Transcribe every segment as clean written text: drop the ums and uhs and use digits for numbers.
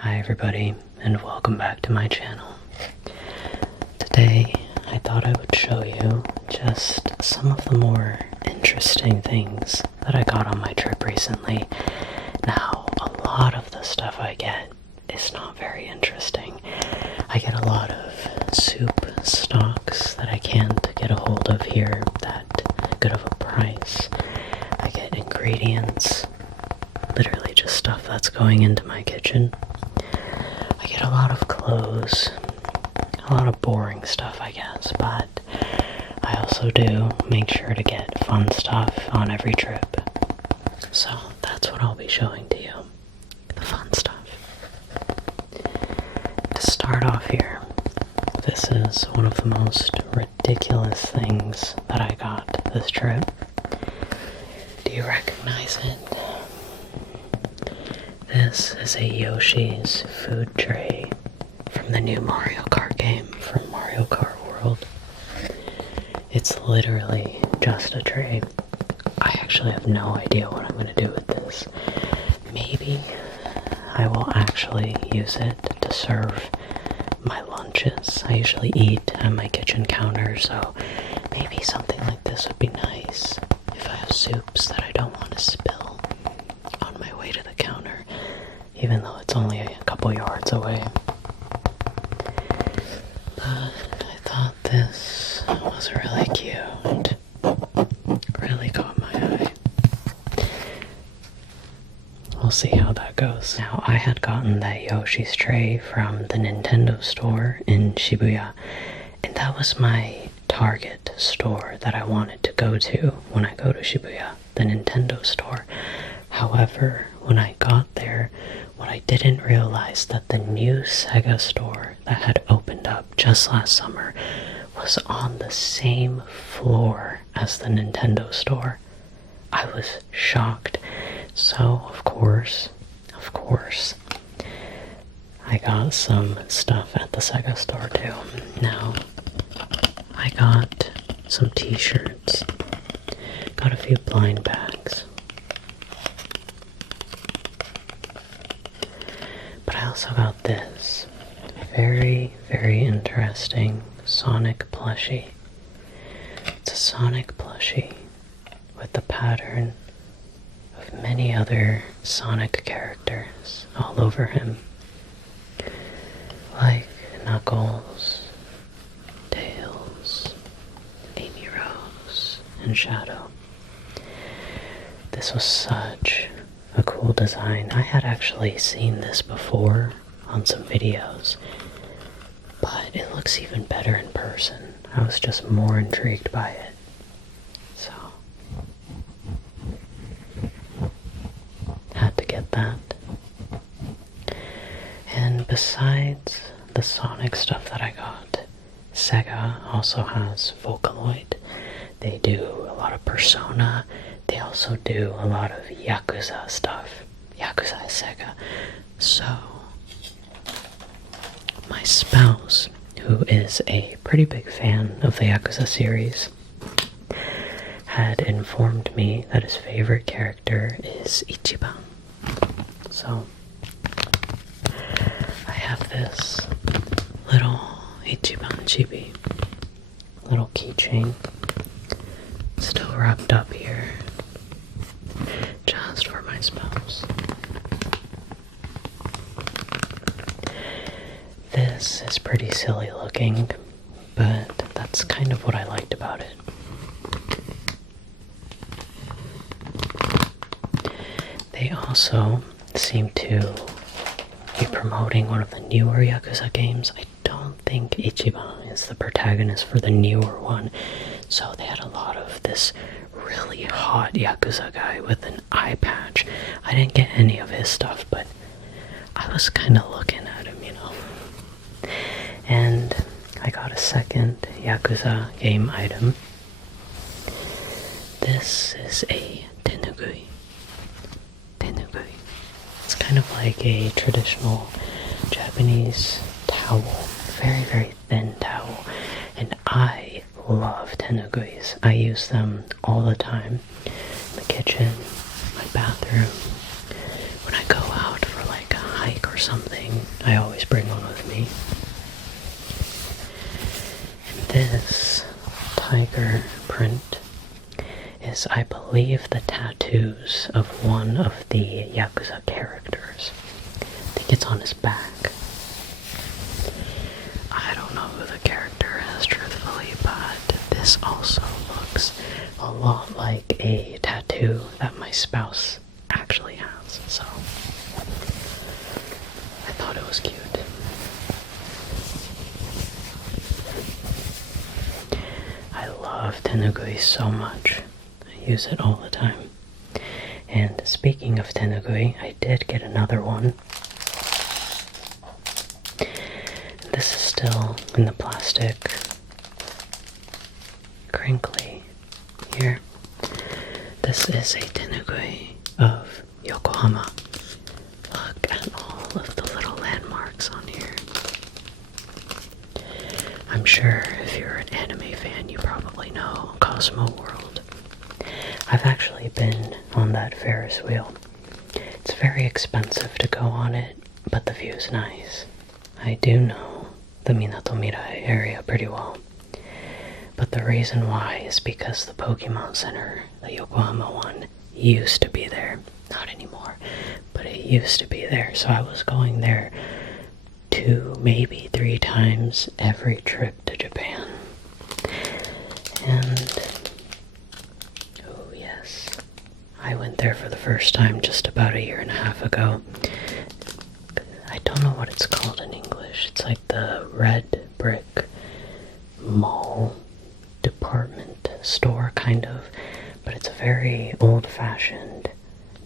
Hi everybody, and welcome back to my channel. Today, I thought I would show you just some of the more interesting things that I got on my trip recently. Now, a lot of the stuff I get is not very interesting. I get a lot of soup stocks that I can't get a hold of here that good of a price. I get ingredients, literally just stuff that's going into my kitchen. I get a lot of clothes, a lot of boring stuff I guess, but I also do make sure to get fun stuff on every trip. So that's what I'll be showing to you, the fun stuff. To start off here, this is one of the most ridiculous things that I got this trip. Do you recognize it? This is a Yoshi's food tray from the new Mario Kart game from Mario Kart World. It's literally just a tray. I actually have no idea what I'm going to do with this. Maybe I will actually use it to serve my lunches. I usually eat at my kitchen counter, so maybe something like this would be nice if I have soups that I don't want to spill on my way to the counter, even though it's only a couple yards away. But I thought this was really cute. Really caught my eye. We'll see how that goes. Now, I had gotten that Yoshi's tray from the Nintendo store in Shibuya, and that was my target store that I wanted to go to when I go to Shibuya, the Nintendo store. However, when I got there, what I didn't realize that the new Sega store that had opened up just last summer was on the same floor as the Nintendo store. I was shocked. So, of course, I got some stuff at the Sega store too. Now, I got some t-shirts, got a few blind bags, but I also got this very, very interesting Sonic plushie. It's a Sonic plushie with the pattern of many other Sonic characters all over him, like Knuckles, Tails, Amy Rose, and Shadow. This was such a cool design. I had actually seen this before on some videos, but it looks even better in person. I was just more intrigued by it. So, had to get that. And besides the Sonic stuff that I got, Sega also has Vocaloid. They do a lot of Persona. They also do a lot of Yakuza stuff. Yakuza is Sega. So, my spouse, who is a pretty big fan of the Yakuza series, had informed me that his favorite character is Ichiban. So, I have this little Ichiban chibi, little keychain, still wrapped up here, just for my spouse. This is pretty silly looking, but that's kind of what I liked about it. They also seem to be promoting one of the newer Yakuza games. I don't think Ichiban is the protagonist for the newer one, so they had a lot of this really hot Yakuza guy with an eye patch. I didn't get any of his stuff, but I was kind of looking at him, you know. And I got a second Yakuza game item. This is a tenugui. It's kind of like a traditional Japanese towel, very, very thin towel, and I love tenuguis. I use them all the time in the kitchen, my bathroom, when I go out for like a hike or or something, I always bring one with me. And this tiger print is, I believe, the tattoos of one of the Yakuza characters. I think it's on his back. I don't know who the character is, truthfully, but this also looks a lot like a tattoo that my spouse actually has, so I thought it was cute. I love tenugui so much. I use it all the time. And speaking of tenugui, I did get another one. This is still in the plastic, crinkly here. This is a tenugui of Yokohama. Look at all of the little landmarks on here. I'm sure if you're an anime fan, you probably know Cosmo World. I've actually been on that Ferris wheel. It's very expensive to go on it, but the view's nice. I do know the Minato-Mirai area pretty well. But the reason why is because the Pokemon Center, the Yokohama one, used to be there. Not anymore, but it used to be there. So I was going there 2, maybe 3 times every trip to Japan. And, oh yes, I went there for the first time just about 1.5 years ago. I don't know what it's called in English. It's like the Red Brick Mall department store, kind of. But it's a very old-fashioned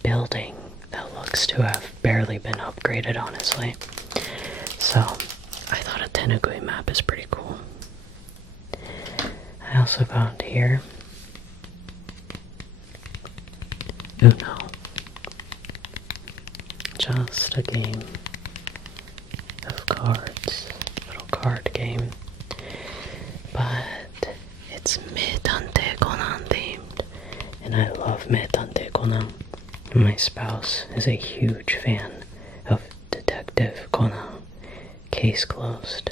building that looks to have barely been upgraded, honestly. So, I thought a tenugui map is pretty cool. I also got here Uno. Just a game of cards, little card game, but it's Meitante Conan themed, and I love Meitante Conan. My spouse is a huge fan of Detective Conan, Case Closed,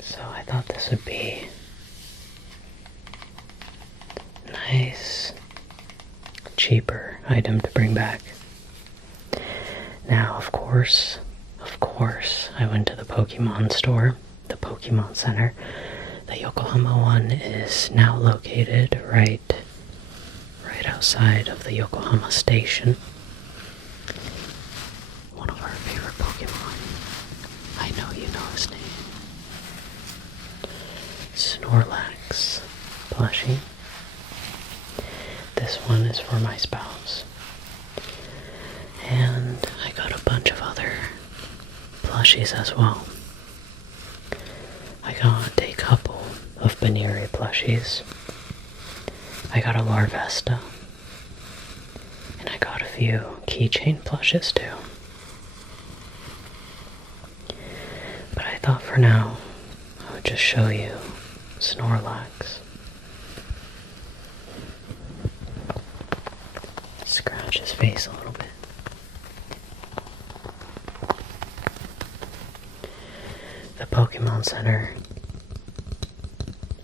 so I thought this would be a nice, cheaper item to bring back. Now, of course, I went to the Pokemon store, the Pokemon Center. The Yokohama one is now located right outside of the Yokohama station. One of our favorite Pokemon. I know you know his name. Snorlax plushie. This one is for my spouse. And I got a bunch of other plushies as well. I got a couple of Baneri plushies. I got a Larvesta. And I got a few keychain plushes too. But I thought for now, I would just show you Snorlax. Scratch his face a little bit. The Pokemon Center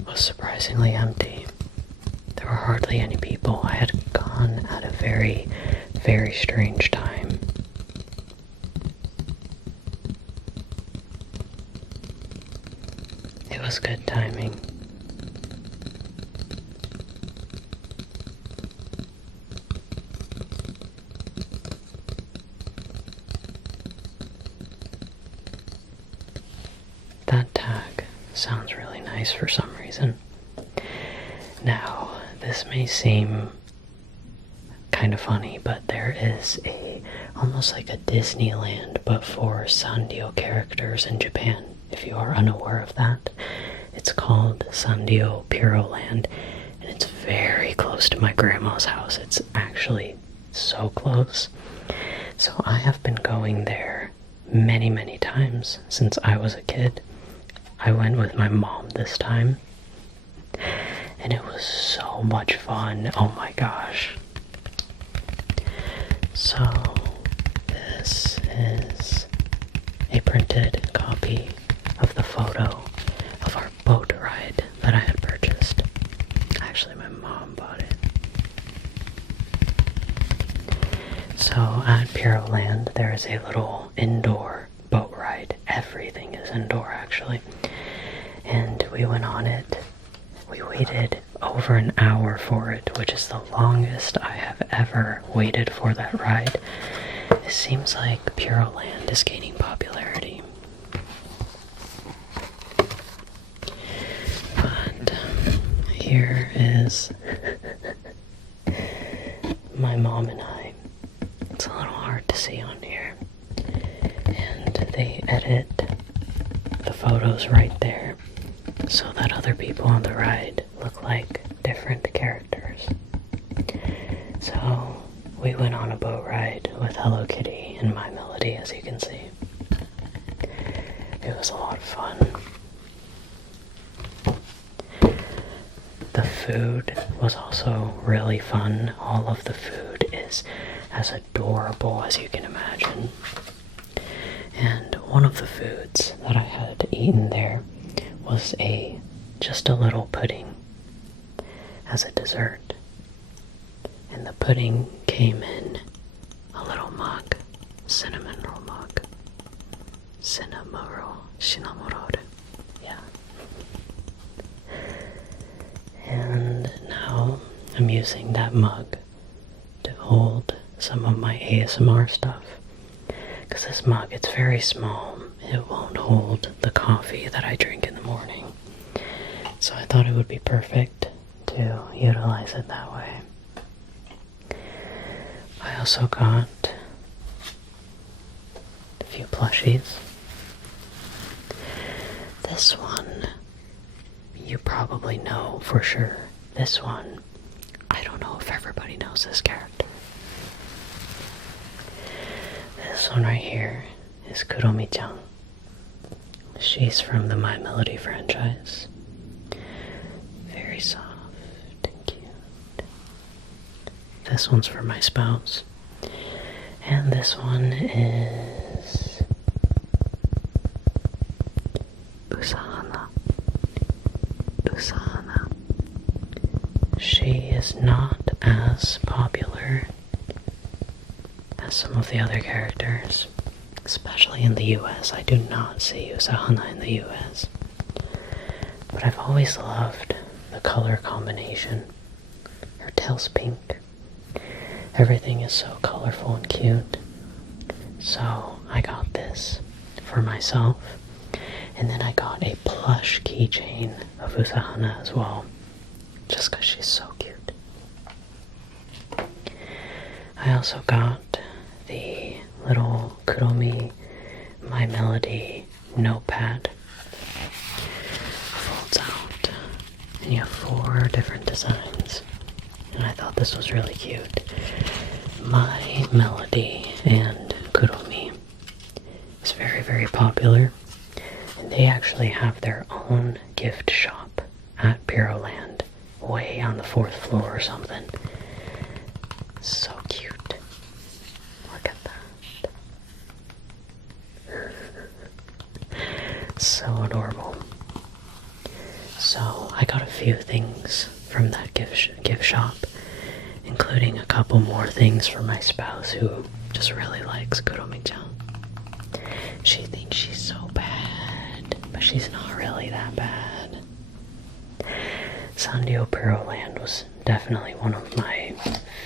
was surprisingly empty. There were hardly any people. I had gone at a very, very strange time. It was good timing. That tag sounds really nice for some reason. Now, this may seem kind of funny, but there is almost like a Disneyland, but for Sanrio characters in Japan. If you are unaware of that, it's called Sanrio Puroland, and it's very close to my grandma's house. It's actually so close. So I have been going there many, many times since I was a kid. I went with my mom this time, and it was so much fun. Oh my gosh. So, this is a printed copy of the photo of our boat ride that I had purchased. Actually, my mom bought it. So at Puroland, there is a little indoor boat ride. Everything is indoor, actually. And we went on it. We waited over an hour for it, which is the longest I have ever waited for that ride. It seems like Puroland is gaining popularity. But here is my mom and I. It's a little hard to see on here. And they edit the photos right there so that other people on the ride look like different characters. So we went on a boat ride with Hello Kitty and My Melody, as you can see. It was a lot of fun. The food was also really fun. All of the food is as adorable as you can imagine. And one of the foods that I had eaten there was just a little pudding as a dessert. And the pudding came in a little mug, cinnamon roll mug. Cinnamoroll. Yeah. And now I'm using that mug to hold some of my ASMR stuff. Because this mug, it's very small. It won't hold the coffee that I drink in the morning. So I thought it would be perfect to utilize it that way. I also got a few plushies. This one, you probably know for sure. This one, I don't know if everybody knows this character. This one right here is Kuromi-chan. She's from the My Melody franchise. Very soft and cute. This one's for my spouse. And this one is Usahana. She is not as popular as some of the other characters, especially in the US. I do not see Usahana in the US. But I've always loved the color combination. Her tail's pink. Everything is so colorful and cute. So I got this for myself. And then I got a plush keychain of Usahana as well. Just because she's so cute. I also got the little Kuromi My Melody notepad. Folds out. And you have 4 different designs. And I thought this was really cute. My Melody and Kuromi is very, very popular. And they actually have their own gift shop at Puroland, way on the 4th floor or something. So cute. Look at that. So adorable. So I got a few things from that gift shop, including a couple more things for my spouse who just really likes Kuromi-chan. She thinks she's so bad, but she's not really that bad. Sanrio Puroland was definitely one of my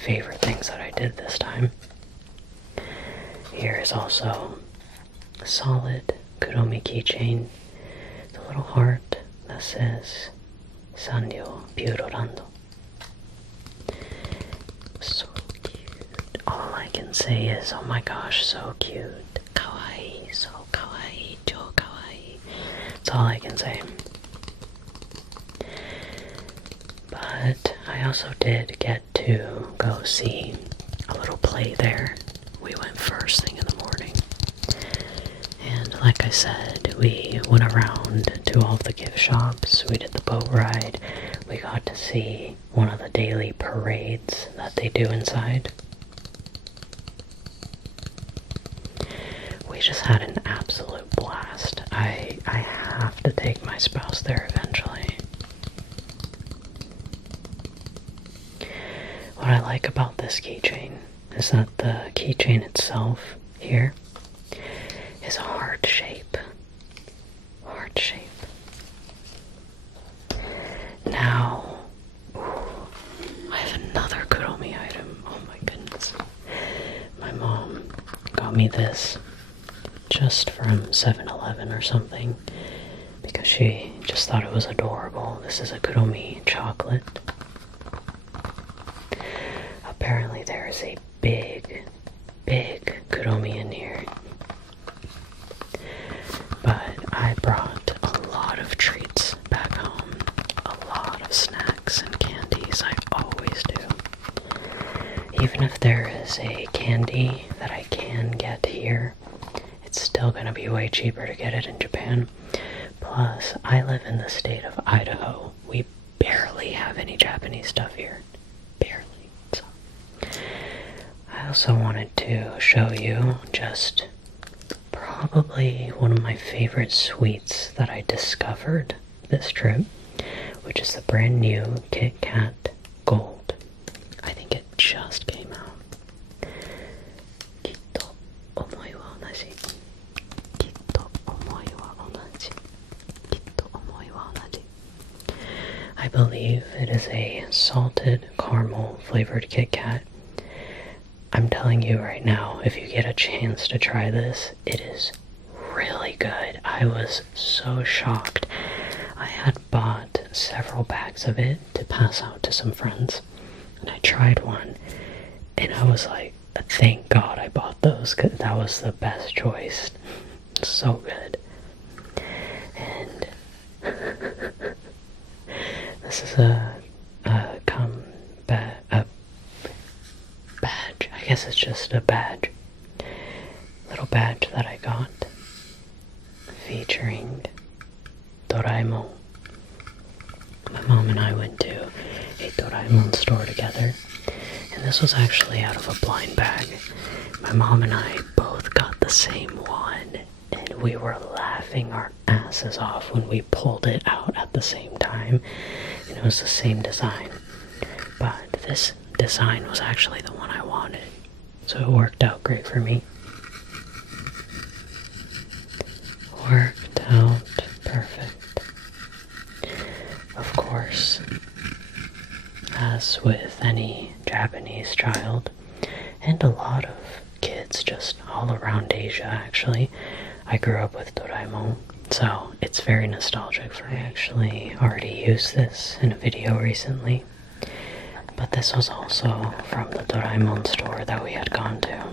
favorite things that I did this time. Here is also a solid Kuromi keychain. The little heart that says Sanrio Puroland. So cute. All I can say is, oh my gosh, so cute. Kawaii, so kawaii, jo kawaii. That's all I can say. But I also did get to go see a little play there. We went first thing in the morning. And like I said, we went around to all of the gift shops. We did the boat ride. We got to see one of the daily parades that they do inside. just had an absolute blast. I have to take my spouse there eventually. What I like about this keychain is that the keychain itself here is a heart shape. Heart shape. Now, I have another Kuromi item. Oh my goodness. My mom got me this just from 7-Eleven or something because she just thought it was adorable. This is a Kuromi chocolate. Apparently there is a big Kuromi in here. But I brought a lot of treats back home. A lot of snacks and candies. I always do. Even if there is a candy that I can get here, it's still gonna be way cheaper to get it in Japan. Plus, I live in the state of Idaho. We barely have any Japanese stuff here. Barely. So, I also wanted to show you just probably one of my favorite sweets that I discovered this trip, which is the brand new Kit Kat Gold. I think it just came out. Kitto omoi wa onaji. Kitto omoi wa onaji. Kitto omoi wa onaji. I believe it is a salted caramel flavored Kit Kat. I'm telling you right now, if you get a chance to try this, it is really good. I was so shocked. I had bought several bags of it to pass out to some friends, and I tried one, and I was like, thank God I bought those, because that was the best choice. So good. And this is a badge. I guess it's just a badge. Little badge that I got featuring Doraemon. My mom and I went to a Doraemon store together, and this was actually out of a blind bag. My mom and I both got the same one, and we were laughing our asses off when we pulled it out at the same time, and it was the same design. But this design was actually the one I wanted, so it worked out great for me. Worked out perfect. Of course, as with any Japanese child, and a lot of kids just all around Asia actually, I grew up with Doraemon, so it's very nostalgic for me. I actually already used this in a video recently, but this was also from the Doraemon store that we had gone to.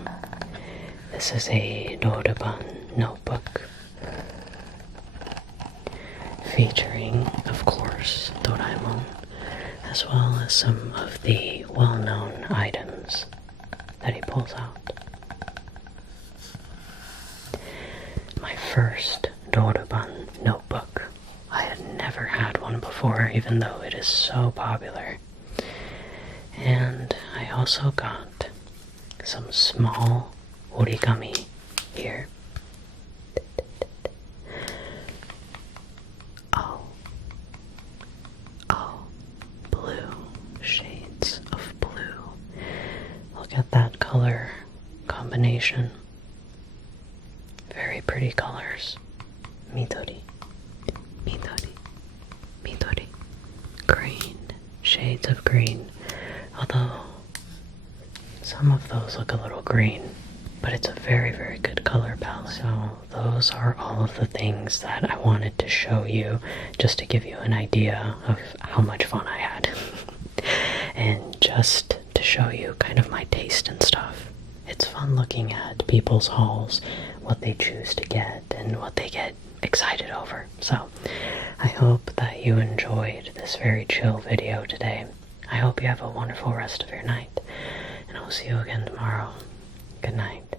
This is a Doraemon notebook featuring, of course, Doraemon, as well as some of the well-known items that he pulls out. My first Doraemon notebook. I had never had one before, even though it is so popular. And I also got some small origami here. Blue shades of blue. Look at that color combination. Very pretty colors. Midori, midori, midori. Green, shades of green. Although some of those look a little green, but it's a very, very good color palette. So those are all of the things that I wanted to show you, just to give you an idea of how much fun I had. And just to show you kind of my taste and stuff. It's fun looking at people's hauls, what they choose to get, and what they get excited over. So I hope that you enjoyed this very chill video today. I hope you have a wonderful rest of your night, and I'll see you again tomorrow. Good night.